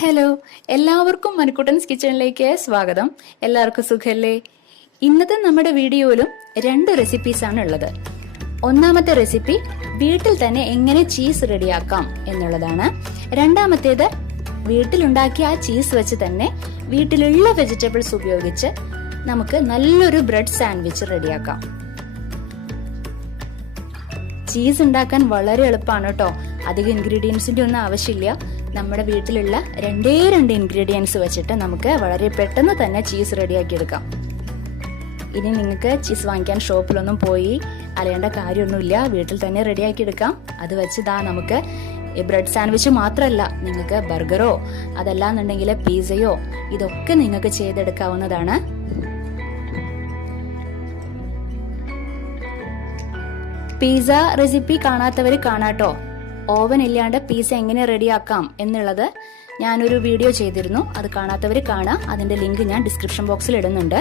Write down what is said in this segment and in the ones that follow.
Hello, എല്ലാവർക്കും മനുക്കുട്ടൻസ് കിച്ചണിലേക്ക് സ്വാഗതം. എല്ലാവർക്കും സുഖല്ലേ? ഇന്നത്തെ നമ്മുടെ വീഡിയോയിലും 2 റെസിപ്പീസാണ് ഉള്ളത്. ഒന്നാമത്തെ റെസിപ്പി വീട്ടിൽ തന്നെ എങ്ങനെ ചീസ് റെഡിയാക്കാം എന്നുള്ളതാണ്. രണ്ടാമത്തേത് വീട്ടിലുണ്ടാക്കിയ ആ ചീസ് വെച്ച് തന്നെ വീട്ടിലുള്ള വെജിറ്റബിൾസ് ഉപയോഗിച്ച് നമുക്ക് നല്ലൊരു ബ്രെഡ് സാൻഡ്വിച്ച് റെഡിയാക്കാം. ചീസ് ഉണ്ടാക്കാൻ വളരെ എളുപ്പമാണ് കേട്ടോ. അധികം ഇൻഗ്രീഡിയൻസിന്റെ ഒന്നും ആവശ്യമില്ല. നമ്മുടെ വീട്ടിലുള്ള 2 ഇൻഗ്രീഡിയൻസ് വെച്ചിട്ട് നമുക്ക് വളരെ പെട്ടെന്ന് തന്നെ ചീസ് റെഡിയാക്കി എടുക്കാം. ഇനി നിങ്ങൾക്ക് ചീസ് വാങ്ങിക്കാൻ ഷോപ്പിലൊന്നും പോയി അലയേണ്ട കാര്യമൊന്നുമില്ല, വീട്ടിൽ തന്നെ റെഡിയാക്കി എടുക്കാം. അത് വെച്ച് നമുക്ക് ബ്രെഡ് സാൻഡ്വിച്ച് മാത്രമല്ല, നിങ്ങൾക്ക് ബർഗറോ അതല്ലാന്നുണ്ടെങ്കിൽ പിസയോ ഇതൊക്കെ നിങ്ങൾക്ക് ചെയ്തെടുക്കാവുന്നതാണ്. പിസ്സ റെസിപ്പി കാണാത്തവര് കാണാട്ടോ. ഓവൻ ഇല്ലാണ്ട് പിസ്സ എങ്ങനെ റെഡിയാക്കാം എന്നുള്ളത് ഞാനൊരു വീഡിയോ ചെയ്തിരുന്നു. അത് കാണാത്തവര് കാണാം. അതിന്റെ ലിങ്ക് ഞാൻ ഡിസ്ക്രിപ്ഷൻ ബോക്സിൽ ഇടുന്നുണ്ട്.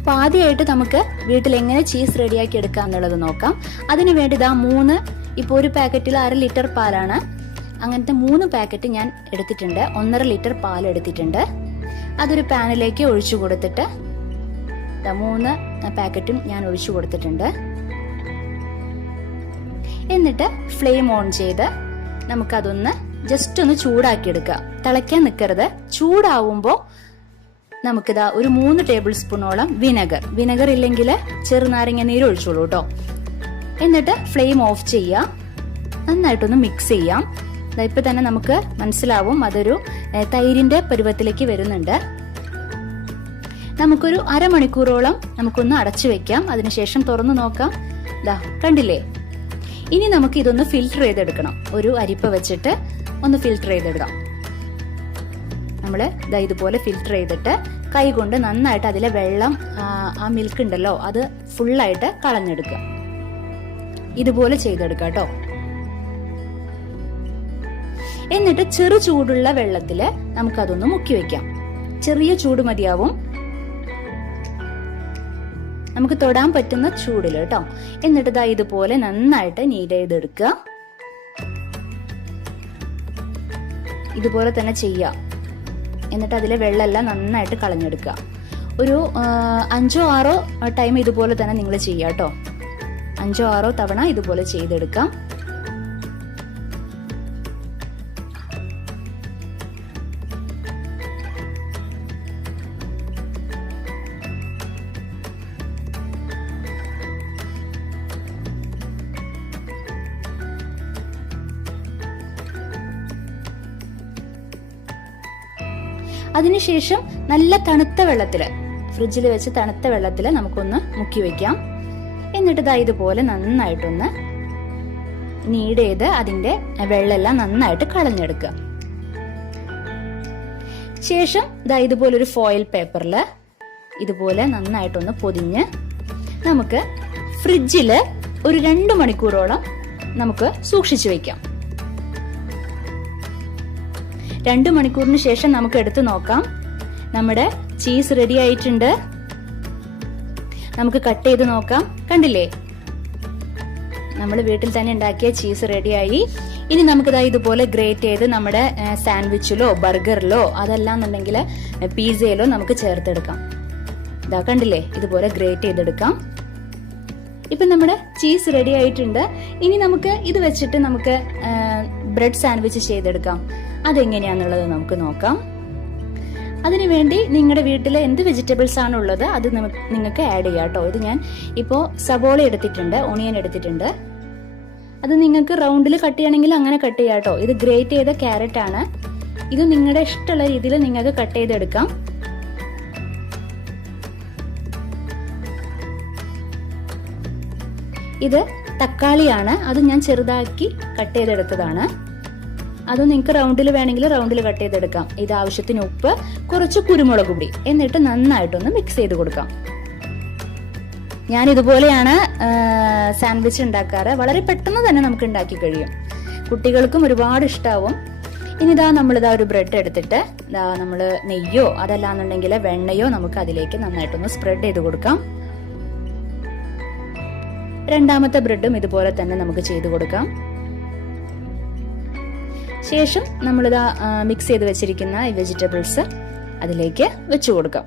അപ്പൊ ആദ്യമായിട്ട് നമുക്ക് വീട്ടിൽ എങ്ങനെ ചീസ് റെഡിയാക്കി എടുക്കാം എന്നുള്ളത് നോക്കാം. അതിനു വേണ്ടി 3, ഇപ്പോൾ ഒരു പാക്കറ്റിൽ 1/2 ലിറ്റർ പാലാണ്. അങ്ങനത്തെ 3 പാക്കറ്റ് ഞാൻ എടുത്തിട്ടുണ്ട്. 1.5 ലിറ്റർ പാൽ എടുത്തിട്ടുണ്ട്. അതൊരു പാനിലേക്ക് ഒഴിച്ചു കൊടുത്തിട്ട് 3 പാക്കറ്റും ഞാൻ ഒഴിച്ചു കൊടുത്തിട്ടുണ്ട്. എന്നിട്ട് ഫ്ലെയിം ഓൺ ചെയ്ത് നമുക്കതൊന്ന് ജസ്റ്റ് ഒന്ന് ചൂടാക്കി എടുക്കാം. തിളയ്ക്കാൻ നിൽക്കരുത്. ചൂടാവുമ്പോൾ നമുക്കിതാ ഒരു 3 ടേബിൾ സ്പൂണോളം വിനെഗർ ഇല്ലെങ്കിൽ ചെറുനാരങ്ങ നീര് ഒഴിച്ചോളൂ കേട്ടോ. എന്നിട്ട് ഫ്ലെയിം ഓഫ് ചെയ്യാം. നന്നായിട്ടൊന്ന് മിക്സ് ചെയ്യാം. ഇപ്പൊ തന്നെ നമുക്ക് മനസ്സിലാവും അതൊരു തൈരിന്റെ പരുവത്തിലേക്ക് വരുന്നുണ്ട്. നമുക്കൊരു അരമണിക്കൂറോളം നമുക്കൊന്ന് അടച്ചു വെക്കാം. അതിനുശേഷം തുറന്നു നോക്കാം. കണ്ടില്ലേ? ഇനി നമുക്ക് ഇതൊന്ന് ഫിൽറ്റർ ചെയ്തെടുക്കണം. ഒരു അരിപ്പ വെച്ചിട്ട് ഒന്ന് ഫിൽറ്റർ ചെയ്തെടുക്കാം. നമ്മള് ഇതുപോലെ ഫിൽറ്റർ ചെയ്തിട്ട് കൈ കൊണ്ട് നന്നായിട്ട് അതിലെ വെള്ളം, ആ മിൽക്ക് ഉണ്ടല്ലോ, അത് ഫുള്ളായിട്ട് കളഞ്ഞെടുക്കുക. ഇതുപോലെ ചെയ്തെടുക്കുക കേട്ടോ. എന്നിട്ട് ചെറു ചൂടുള്ള വെള്ളത്തില് നമുക്കതൊന്ന് മുക്കി വെക്കാം. ചെറിയ ചൂട് മതിയാവും, നമുക്ക് തൊടാൻ പറ്റുന്ന ചൂടില് കേട്ടോ. എന്നിട്ട് ഇതുപോലെ നന്നായിട്ട് നീറ്റ് ചെയ്തെടുക്കുക. ഇതുപോലെ തന്നെ ചെയ്യാം. എന്നിട്ട് അതിലെ വെള്ളമെല്ലാം നന്നായിട്ട് കളഞ്ഞെടുക്കുക. ഒരു 5-6 ടൈം ഇതുപോലെ തന്നെ നിങ്ങൾ ചെയ്യുക കേട്ടോ. 5-6 തവണ ഇതുപോലെ ചെയ്തെടുക്കാം. അതിനുശേഷം നല്ല തണുത്ത വെള്ളത്തില്, ഫ്രിഡ്ജിൽ വെച്ച് തണുത്ത വെള്ളത്തില് നമുക്കൊന്ന് മുക്കി വെക്കാം. എന്നിട്ട് ഇതുപോലെ നന്നായിട്ടൊന്ന് നീഡ് ചെയ്ത് അതിന്റെ വെള്ളമെല്ലാം നന്നായിട്ട് കളഞ്ഞെടുക്കുക. ശേഷം ഇതുപോലെ ഒരു ഫോയിൽ പേപ്പറില് ഇതുപോലെ നന്നായിട്ടൊന്ന് പൊതിഞ്ഞ് നമുക്ക് ഫ്രിഡ്ജില് ഒരു 2 മണിക്കൂറോളം നമുക്ക് സൂക്ഷിച്ചു വെക്കാം. 2 മണിക്കൂറിന് ശേഷം നമുക്ക് എടുത്തു നോക്കാം. നമ്മുടെ ചീസ് റെഡി ആയിട്ടുണ്ട്. നമുക്ക് കട്ട് ചെയ്ത് നോക്കാം. കണ്ടില്ലേ? നമ്മൾ വീട്ടിൽ തന്നെ ഉണ്ടാക്കിയ ചീസ് റെഡിയായി. ഇനി നമുക്ക് ഇതുപോലെ ഗ്രേറ്റ് ചെയ്ത് നമ്മുടെ സാൻഡ്വിച്ചിലോ ബർഗറിലോ അതല്ലാന്നുണ്ടെങ്കിൽ പിസയിലോ നമുക്ക് ചേർത്തെടുക്കാം. കണ്ടില്ലേ? ഇതുപോലെ ഗ്രേറ്റ് ചെയ്തെടുക്കാം. ഇപ്പൊ നമ്മുടെ ചീസ് റെഡി ആയിട്ടുണ്ട്. ഇനി നമുക്ക് ഇത് വെച്ചിട്ട് നമുക്ക് ബ്രെഡ് സാൻഡ്വിച്ച് ചെയ്തെടുക്കാം. അതെങ്ങനെയാന്നുള്ളത് നമുക്ക് നോക്കാം. അതിനുവേണ്ടി നിങ്ങളുടെ വീട്ടിൽ എന്ത് വെജിറ്റബിൾസ് ആണ് ഉള്ളത് അത് നിങ്ങൾക്ക് ആഡ് ചെയ്യാം കേട്ടോ. ഇത് ഞാൻ ഇപ്പോൾ സവോള എടുത്തിട്ടുണ്ട്, ഓണിയൻ എടുത്തിട്ടുണ്ട്. അത് നിങ്ങൾക്ക് റൗണ്ടിൽ കട്ട് ചെയ്യണമെങ്കിൽ അങ്ങനെ കട്ട് ചെയ്യാം കേട്ടോ. ഇത് ഗ്രേറ്റ് ചെയ്ത ക്യാരറ്റ് ആണ്. ഇത് നിങ്ങളുടെ ഇഷ്ടമുള്ള രീതിയിൽ നിങ്ങൾക്ക് കട്ട് ചെയ്തെടുക്കാം. ഇത് തക്കാളിയാണ്. അത് ഞാൻ ചെറുതാക്കി കട്ട് ചെയ്തെടുത്തതാണ്. അത് നിങ്ങൾക്ക് റൗണ്ടിൽ വേണമെങ്കിൽ റൗണ്ടിൽ കട്ട് ചെയ്തെടുക്കാം. ഇത് ആവശ്യത്തിന് ഉപ്പ്, കുറച്ച് കുരുമുളക് പൊടി, എന്നിട്ട് നന്നായിട്ടൊന്ന് മിക്സ് ചെയ്ത് കൊടുക്കാം. ഞാൻ ഇതുപോലെയാണ് സാൻഡ്വിച്ച് ഉണ്ടാക്കാറ്. വളരെ പെട്ടെന്ന് തന്നെ നമുക്ക് ഉണ്ടാക്കി കഴിയും. കുട്ടികൾക്കും ഒരുപാട് ഇഷ്ടാവും. ഇനി നമ്മളിതാ ഒരു ബ്രെഡ് എടുത്തിട്ട് നമ്മൾ നെയ്യോ അതല്ലാന്നുണ്ടെങ്കിൽ വെണ്ണയോ നമുക്ക് അതിലേക്ക് നന്നായിട്ടൊന്ന് സ്പ്രെഡ് ചെയ്ത് കൊടുക്കാം. രണ്ടാമത്തെ ബ്രെഡും ഇതുപോലെ തന്നെ നമുക്ക് ചെയ്ത് കൊടുക്കാം. ശേഷം നമ്മളിതാ മിക്സ് ചെയ്ത് വെച്ചിരിക്കുന്ന ഈ വെജിറ്റബിൾസ് അതിലേക്ക് വെച്ചു കൊടുക്കാം.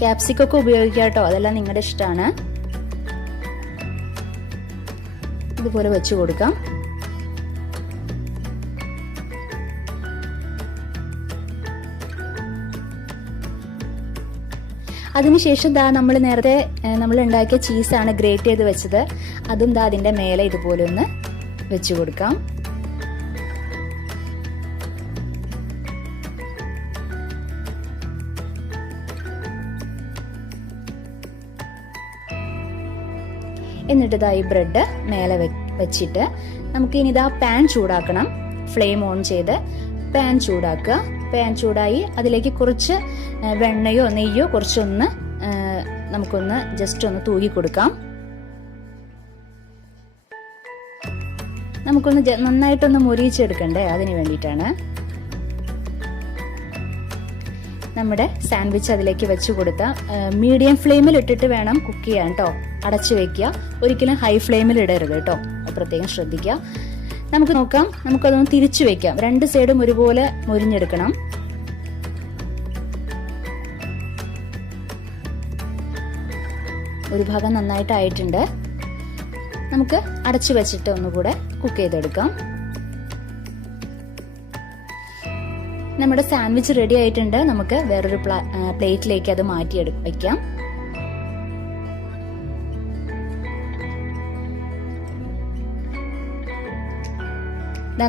ക്യാപ്സിക്കൊക്കെ ഉപയോഗിക്കാം കേട്ടോ, അതെല്ലാം നിങ്ങളുടെ ഇഷ്ടമാണ്. ഇതുപോലെ വെച്ചു കൊടുക്കാം. അതിനുശേഷം നമ്മൾ നേരത്തെ നമ്മൾ ഉണ്ടാക്കിയ ചീസാണ് ഗ്രേറ്റ് ചെയ്ത് വെച്ചത്, അതും അതിന്റെ മേലെ ഇതുപോലെ ഒന്ന് വെച്ചു കൊടുക്കാം. എന്നിട്ട് ഈ ബ്രെഡ് മേലെ വെച്ചിട്ട് നമുക്ക് ഇനി പാൻ ചൂടാക്കണം. ഫ്ലെയിം ഓൺ ചെയ്ത് പാൻ ചൂടാക്കുക. പാൻ ചൂടായി അതിലേക്ക് കുറച്ച് വെണ്ണയോ നെയ്യോ കുറച്ചൊന്ന് നമുക്കൊന്ന് ജസ്റ്റ് ഒന്ന് തൂകി കൊടുക്കാം. നമുക്കൊന്ന് നന്നായിട്ടൊന്ന് മൊരിയിച്ചെടുക്കണ്ടേ, അതിന് വേണ്ടിയിട്ടാണ്. നമ്മുടെ സാൻഡ്വിച്ച് അതിലേക്ക് വെച്ച് കൊടുത്ത മീഡിയം ഫ്ലെയിമിൽ ഇട്ടിട്ട് വേണം കുക്ക് ചെയ്യാൻ കേട്ടോ. അടച്ചു വെക്കുക, ഒരിക്കലും ഹൈ ഫ്ലെയിമിൽ ഇടരുത് കേട്ടോ, പ്രത്യേകം ശ്രദ്ധിക്കുക. നമുക്ക് നോക്കാം, നമുക്കതൊന്ന് തിരിച്ചു വെക്കാം. രണ്ട് സൈഡും ഒരുപോലെ മൊരിഞ്ഞെടുക്കണം. ഒരു ഭാഗം നന്നായിട്ടായിട്ടുണ്ട്. നമുക്ക് അടച്ചു വെച്ചിട്ട് ഒന്നുകൂടെ കുക്ക് ചെയ്തെടുക്കാം. നമ്മുടെ സാൻഡ്വിച്ച് റെഡി ആയിട്ടുണ്ട്. നമുക്ക് വേറൊരു പ്ലേറ്റിലേക്ക് അത് മാറ്റി വെക്കാം.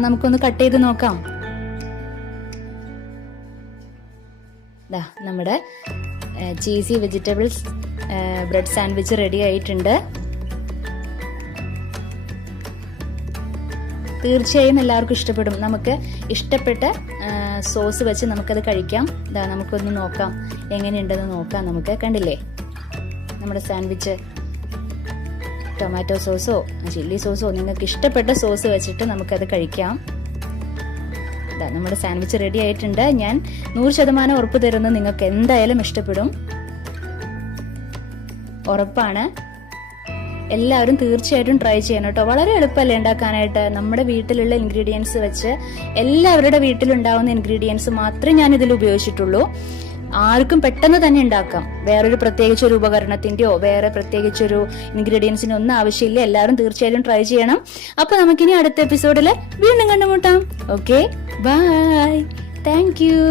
നമുക്കൊന്ന് കട്ട് ചെയ്ത് നോക്കാം. നമ്മുടെ cheesy vegetables bread sandwich ready ആയിട്ടുണ്ട്. തീർച്ചയായും എല്ലാവർക്കും ഇഷ്ടപ്പെടും. നമുക്ക് ഇഷ്ടപ്പെട്ട സോസ് വെച്ച് നമുക്കത് കഴിക്കാം. നമുക്കൊന്ന് നോക്കാം എങ്ങനെയുണ്ടെന്ന് നോക്കാം. നമുക്ക് കണ്ടില്ലേ നമ്മുടെ സാൻഡ്വിച്ച്. ടൊമാറ്റോ സോസോ ചില്ലി സോസോ നിങ്ങൾക്ക് ഇഷ്ടപ്പെട്ട സോസ് വെച്ചിട്ട് നമുക്കത് കഴിക്കാം. നമ്മുടെ സാൻഡ്വിച്ച് റെഡി ആയിട്ടുണ്ട്. ഞാൻ 100% ഉറപ്പ് തരുന്നത് നിങ്ങൾക്ക് എന്തായാലും ഇഷ്ടപ്പെടും, ഉറപ്പാണ്. എല്ലാവരും തീർച്ചയായിട്ടും ട്രൈ ചെയ്യണം കേട്ടോ. വളരെ എളുപ്പമല്ലേ ഉണ്ടാക്കാനായിട്ട്. നമ്മുടെ വീട്ടിലുള്ള ഇൻഗ്രീഡിയൻസ് വെച്ച്, എല്ലാവരുടെ വീട്ടിലുണ്ടാവുന്ന ഇൻഗ്രീഡിയൻസ് മാത്രമേ ഞാൻ ഇതിൽ ഉപയോഗിച്ചിട്ടുള്ളൂ. ആർക്കും പെട്ടെന്ന് തന്നെ ഉണ്ടാക്കാം. വേറൊരു പ്രത്യേകിച്ചൊരു ഉപകരണത്തിന്റെയോ വേറെ പ്രത്യേകിച്ചൊരു ഇൻഗ്രീഡിയൻസിന്റെ ഒന്നും ആവശ്യമില്ല. എല്ലാവരും തീർച്ചയായും ട്രൈ ചെയ്യണം. അപ്പൊ നമുക്കിനി അടുത്ത എപ്പിസോഡിൽ വീണ്ടും കണ്ടുമുട്ടാം. Okay, bye, thank U.